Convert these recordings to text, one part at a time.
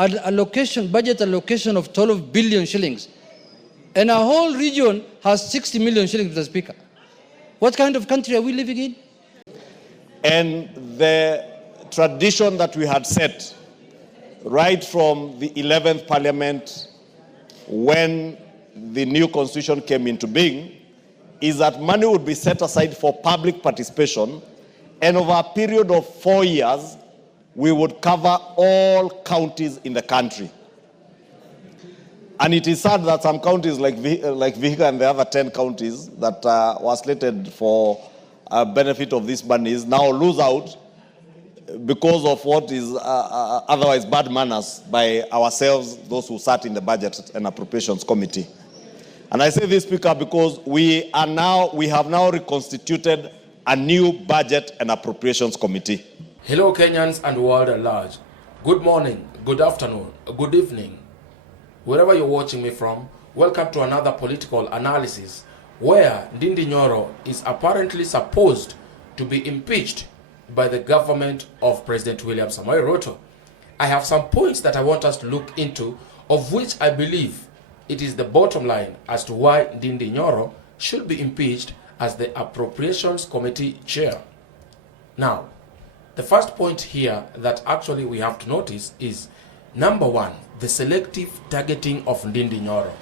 budget allocation of 12 billion shillings. And our whole region has 60 million shillings, Mr. Speaker. What kind of country are we living in? And the tradition that we had set right from the 11th Parliament, when the new constitution came into being, is that money would be set aside for public participation, and over a period of 4 years, we would cover all counties in the country. And it is sad that some counties like Vihiga and the other 10 counties that were slated for benefit of this money now lose out because of what is otherwise bad manners by ourselves, those who sat in the Budget and Appropriations Committee. And I say this, Speaker, because we have now reconstituted a new Budget and Appropriations Committee. Hello Kenyans and world at large. Good morning, good afternoon, good evening. Wherever you're watching me from, welcome to another political analysis where Ndindi Nyoro is apparently supposed to be impeached by the government of President William Ruto. I have some points that I want us to look into, of which I believe it is the bottom line as to why Ndindi Nyoro should be impeached as the Appropriations Committee chair. Now, the first point here that actually we have to notice is, number one, the selective targeting of Ndindi Nyoro.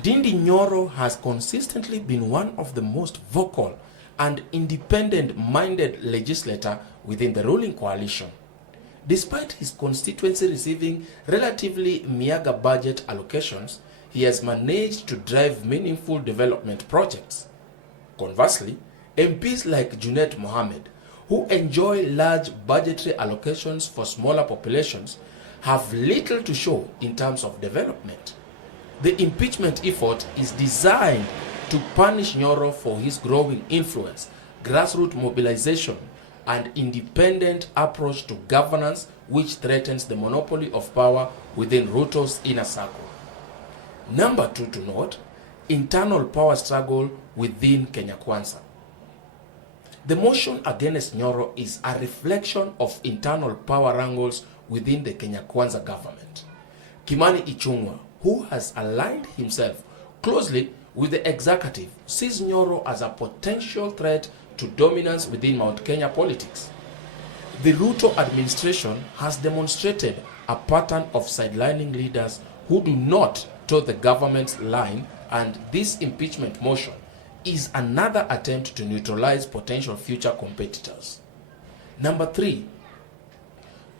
Ndindi Nyoro has consistently been one of the most vocal and independent-minded legislator within the ruling coalition. Despite his constituency receiving relatively meager budget allocations, he has managed to drive meaningful development projects. Conversely, MPs like Junet Mohammed, who enjoy large budgetary allocations for smaller populations, have little to show in terms of development. The impeachment effort is designed to punish Nyoro for his growing influence, grassroots mobilization, and independent approach to governance, which threatens the monopoly of power within Ruto's inner circle. Number two to note, internal power struggle within Kenya Kwanza. The motion against Nyoro is a reflection of internal power wrangles within the Kenya Kwanza government. Kimani Ichung'wah, who has aligned himself closely with the executive, sees Nyoro as a potential threat to dominance within Mount Kenya politics. The Ruto administration has demonstrated a pattern of sidelining leaders who do not toe the government's line, and this impeachment motion is another attempt to neutralize potential future competitors. Number three,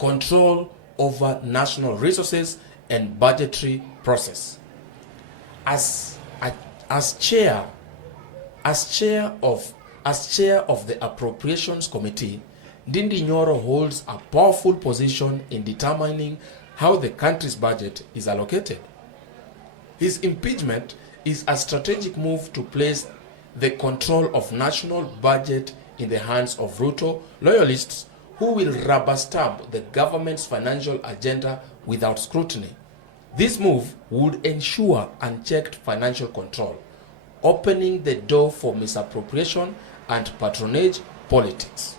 control over national resources and budgetary process. As chair of the Appropriations Committee, Ndindi Nyoro holds a powerful position in determining how the country's budget is allocated. His impeachment is a strategic move to place the control of national budget in the hands of Ruto loyalists who will rubber stamp the government's financial agenda without scrutiny. This move would ensure unchecked financial control, opening the door for misappropriation and patronage politics.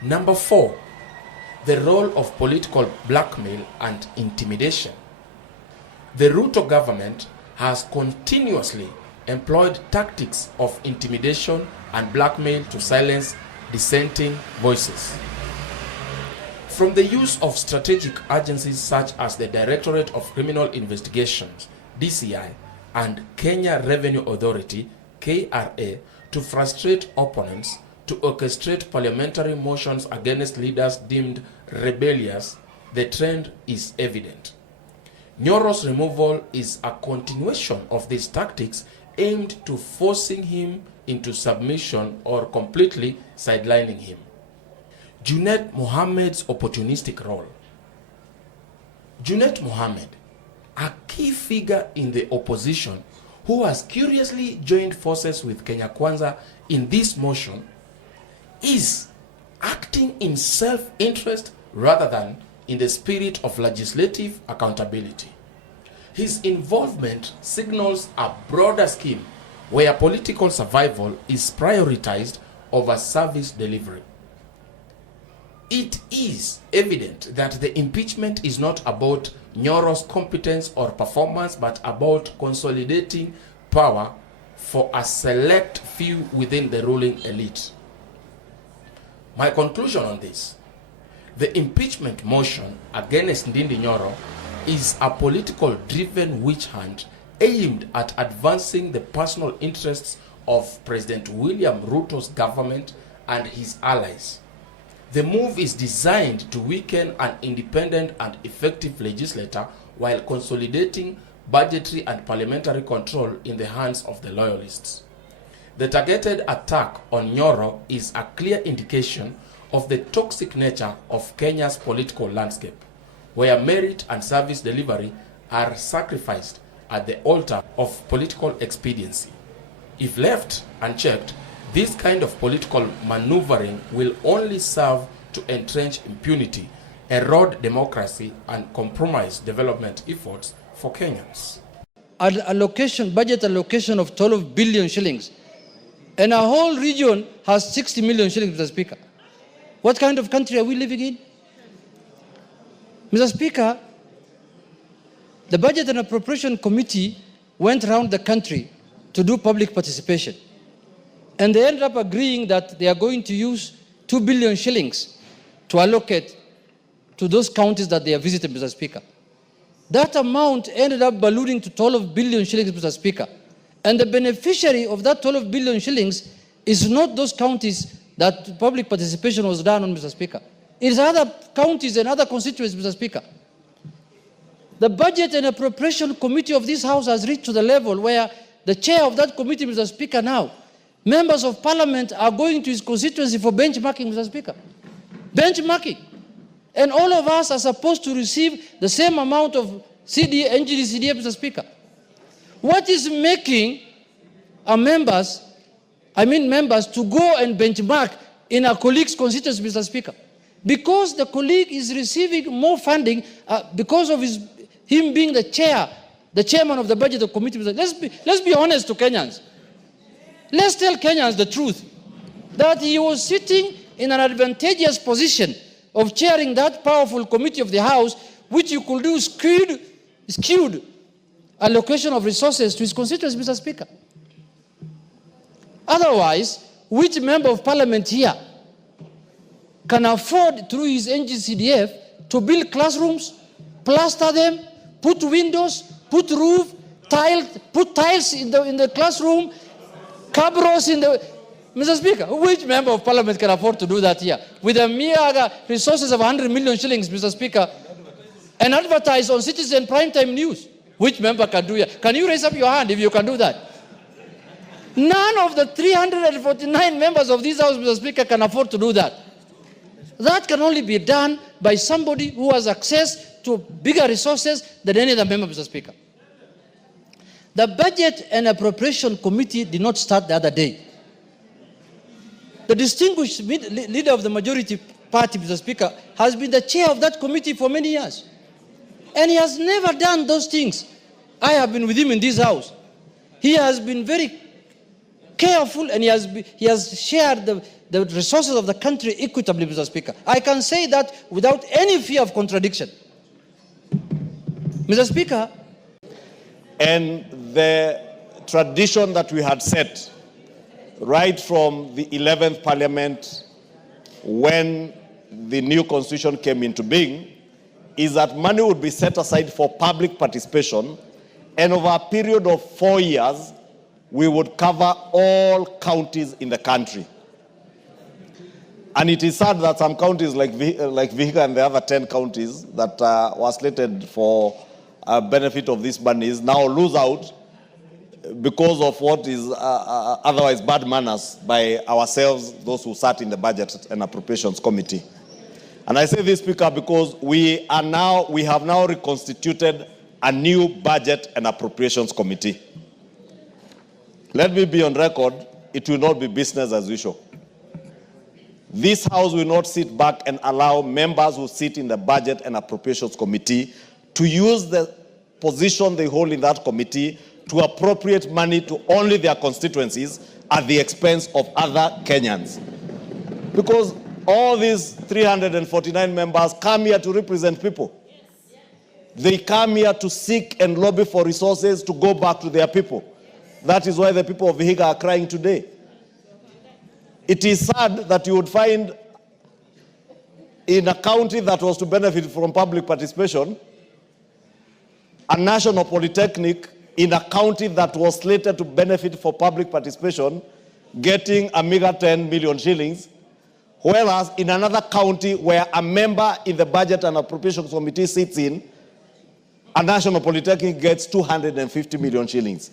Number four, the role of political blackmail and intimidation. The Ruto government has continuously employed tactics of intimidation and blackmail to silence dissenting voices. From the use of strategic agencies such as the Directorate of Criminal Investigations, DCI, and Kenya Revenue Authority, KRA, to frustrate opponents, to orchestrate parliamentary motions against leaders deemed rebellious, the trend is evident. Nyoro's removal is a continuation of these tactics aimed to forcing him into submission or completely sidelining him. Junet Mohammed's opportunistic role. Junet Mohammed, a key figure in the opposition who has curiously joined forces with Kenya Kwanza in this motion, is acting in self-interest rather than in the spirit of legislative accountability. His involvement signals a broader scheme where political survival is prioritized over service delivery. It is evident that the impeachment is not about Nyoro's competence or performance, but about consolidating power for a select few within the ruling elite. My conclusion on this: the impeachment motion against Ndindi Nyoro is a political driven witch hunt aimed at advancing the personal interests of President William Ruto's government and his allies. The move is designed to weaken an independent and effective legislator while consolidating budgetary and parliamentary control in the hands of the loyalists. The targeted attack on Nyoro is a clear indication of the toxic nature of Kenya's political landscape, where merit and service delivery are sacrificed at the altar of political expediency. If left unchecked, this kind of political maneuvering will only serve to entrench impunity, erode democracy, and compromise development efforts for Kenyans. Budget allocation of 12 billion shillings, and a whole region has 60 million shillings, Mr. Speaker. What kind of country are we living in? Mr. Speaker, the Budget and Appropriation Committee went around the country to do public participation. And they ended up agreeing that they are going to use 2 billion shillings to allocate to those counties that they have visited, Mr. Speaker. That amount ended up ballooning to 12 billion shillings, Mr. Speaker. And the beneficiary of that 12 billion shillings is not those counties that public participation was done on, Mr. Speaker. It is other counties and other constituencies, Mr. Speaker. The Budget and Appropriation Committee of this House has reached to the level where the chair of that committee, Mr. Speaker, now, members of parliament are going to his constituency for benchmarking, Mr. Speaker. Benchmarking. And all of us are supposed to receive the same amount of NGD CDF, Mr. Speaker. What is making our members to go and benchmark in a colleague's constituency, Mr. Speaker? Because the colleague is receiving more funding because of him being the chairman of the budget committee. Let's be honest to Kenyans. Let's tell Kenyans the truth, that he was sitting in an advantageous position of chairing that powerful committee of the House, which you could do skewed allocation of resources to his constituency, Mr. Speaker. Otherwise, which member of parliament here can afford through his NGCDF to build classrooms, plaster them, put windows, put roof, put tiles in the classroom, cabros in the... Mr. Speaker, which member of parliament can afford to do that here? With a mere resources of 100 million shillings, Mr. Speaker, and advertise on Citizen Primetime News. Which member can do it? Can you raise up your hand if you can do that? None of the 349 members of this House, Mr. Speaker, can afford to do that. That can only be done by somebody who has access to bigger resources than any other member, Mr. Speaker. The Budget and Appropriation Committee did not start the other day. The distinguished leader of the majority party, Mr. Speaker, has been the chair of that committee for many years. And he has never done those things. I have been with him in this House. He has been very careful, and he has shared the resources of the country equitably, Mr. Speaker. I can say that without any fear of contradiction. Mr. Speaker. And the tradition that we had set right from the 11th Parliament, when the new constitution came into being, is that money would be set aside for public participation, and over a period of 4 years, we would cover all counties in the country. And it is sad that some counties like Vihiga and the other 10 counties that were slated for benefit of this money is now lose out because of what is otherwise bad manners by ourselves, those who sat in the Budget and Appropriations Committee. And I say this, Speaker, because we have now reconstituted a new Budget and Appropriations Committee. Let me be on record, it will not be business as usual. This House will not sit back and allow members who sit in the Budget and Appropriations Committee to use the position they hold in that committee to appropriate money to only their constituencies at the expense of other Kenyans. Because All these 349 members come here to represent people. They come here to seek and lobby for resources to go back to their people. That is why the people of Vihiga are crying today. It is sad that you would find in a county that was to benefit from public participation, a national polytechnic in a county that was slated to benefit for public participation, getting a meager 10 million shillings, whereas in another county where a member in the Budget and Appropriations Committee sits in, a national polytechnic gets 250 million shillings.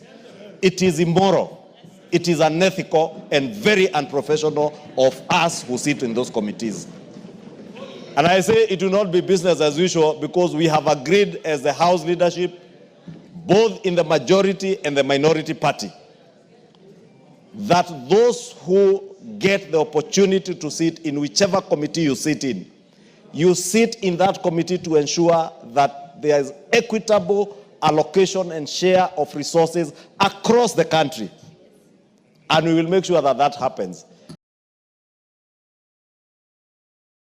It is immoral, it is unethical, and very unprofessional of us who sit in those committees. And I say it will not be business as usual, because we have agreed as the House leadership, both in the majority and the minority party, that those who get the opportunity to sit in whichever committee you sit in that committee to ensure that there is equitable allocation and share of resources across the country. And we will make sure that that happens.